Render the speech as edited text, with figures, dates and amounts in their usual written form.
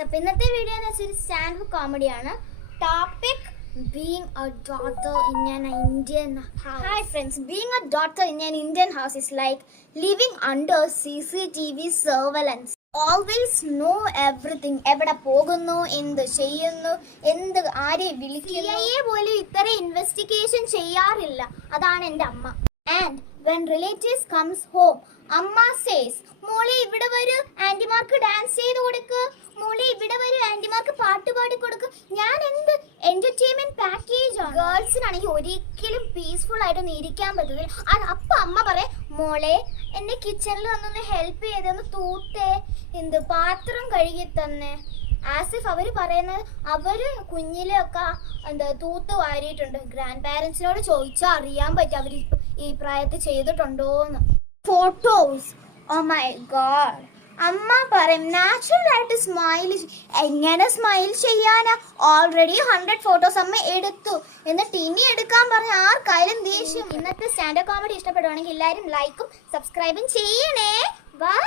അപ്പോൾ ഇന്നത്തെ വീഡിയോ എന്ന് വെച്ചാൽ സ്റ്റാൻഡ് കോമഡിയാണ്. Topic being a daughter in an Indian house. Hi friends, being a daughter in an Indian house is like living under CCTV surveillance. Always know everything. എവിടെ പോകുന്നു, എന്ത് ചെയ്യുന്നു, എന്ത് ആരെ വിളിക്കുന്നു പോലും ഇത്ര ഇൻവെസ്റ്റിഗേഷൻ ചെയ്യാറില്ല. അതാണ് എൻ്റെ അമ്മ. And when relatives comes home, അമ്മ says, മോളെ ഇവിടെ വരൂ, ആന്റിമാർക്ക് ഡാൻസ് ചെയ്ത് കൊടുക്ക്, മോളെ ഇവിടെ വരൂ, ആന്റിമാർക്ക് പാട്ട് പാടി കൊടുക്ക്. ഞാൻ എന്ത് എന്റർടൈൻമെന്റ് പാക്കേജ് ആണ്. ഗേൾസിനാണെങ്കിൽ ഒരിക്കലും പീസ്ഫുൾ ആയിട്ടൊന്നും ഇരിക്കാൻ പറ്റില്ല. അപ്പൊ അമ്മ പറയും, മോളെ എന്നെ കിച്ചണിൽ വന്നൊന്ന് ഹെൽപ്പ് ചെയ്ത് ഒന്ന് തൂത്തേ, എന്ത് പാത്രം കഴുകി തന്നെ. ആസ് ഇഫ് അവര് പറയുന്നത് അവര് കുഞ്ഞിലൊക്കെ എന്താ തൂത്ത് വാരിയിട്ടുണ്ട്. ഗ്രാൻഡ് പാരന്റ്സിനോട് ചോദിച്ചാൽ അറിയാൻ പറ്റും അവര് ഈ പ്രായത്തിൽ ചെയ്തിട്ടുണ്ടോന്ന്. Photos, oh my god. അമ്മ പറയും നാച്ചുറൽ ആയിട്ട് സ്മൈൽ. എങ്ങനെ സ്മൈൽ ചെയ്യാനാ? ഓൾറെഡി 100 ഫോട്ടോസ് അമ്മ എടുത്തു, എന്നിട്ട് ഇനി എടുക്കാൻ പറഞ്ഞ ആർക്കായാലും ദേഷ്യം. ഇന്നത്തെ സ്റ്റാൻഡപ്പ് കോമഡി ഇഷ്ടപ്പെടുവാണെങ്കിൽ എല്ലാവരും ലൈക്കും സബ്സ്ക്രൈബും ചെയ്യണേ. ബൈ.